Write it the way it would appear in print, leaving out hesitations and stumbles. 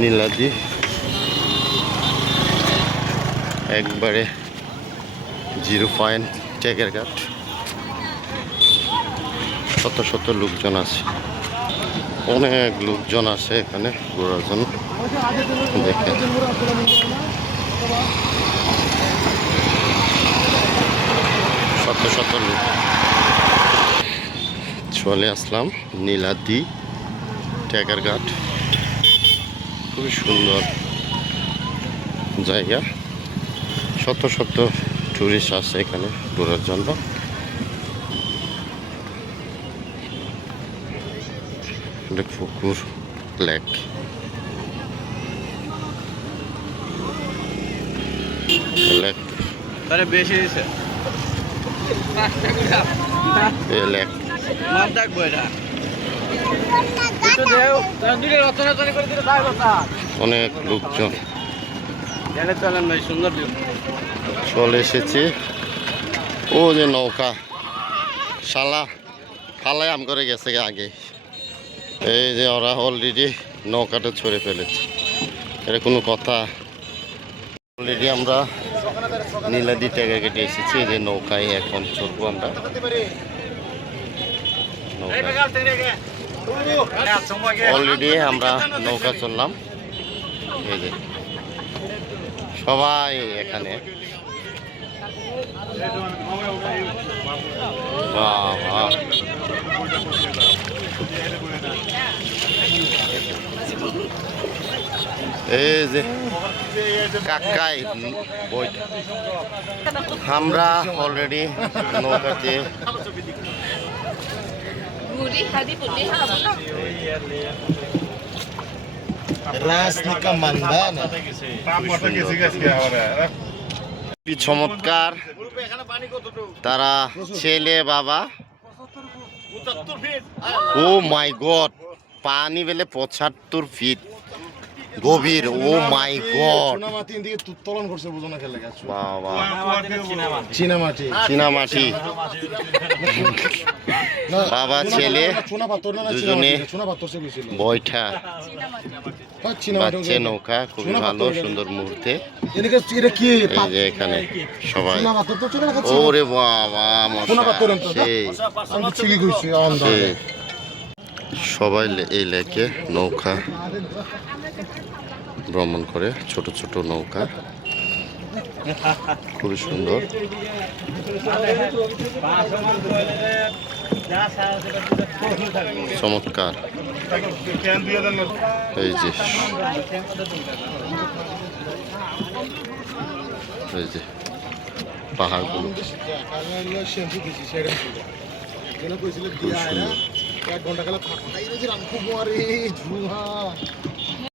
নীলাদি একবারে 0 পয়েন্ট টেকের ঘাট। শত শত লোকজন আছে, অনেক লোকজন আছে এখানে ঘোরার জন্য। দেখেন শত শত লোক। চলে আসলাম নীলাদি টেকের ঘাট। খুবই সুন্দর জায়গা, শত শত টুরিস্ট আছে এখানে ঘোরার জন্য। পুকুর লেক, লেক বেশি লেক অনেক লোকজন সুন্দর চলে এসেছি। ও যে নৌকা শালা ফালাই আম করে গেছে আগে। এই যে ওরা অলরেডি নৌকাটা ছড়ে ফেলেছে, এটা কোনো কথা? অলরেডি আমরা নীলাদি টেকা কেটে এসেছি, যে নৌকায় এখন চড়বো আমরা। অলরেডি আমরা নৌকা চললাম। এই যে সবাই এখানে, বাহ বাহ। এই যে কাকাই বইটা, আমরা অলরেডি নৌকাতে চমৎকার। তারা ছেলে বাবা। ও মাই গড, পানি বেলে 75 ফিট গভীর। ও মাই গড, চীনামাটি। বাবা ছেলে দুজনে বৈঠা বাচ্চা নৌকা, খুবই ভালো সুন্দর মুহূর্তে। এই যে এখানে সবাই, ওরে বাবা সবাই এই লেকে নৌকা ভ্রমণ করে, ছোট ছোট নৌকা, খুবই সুন্দর। চমৎকার। এই যে এই যে পাহাড়গুলো খুব সুন্দর।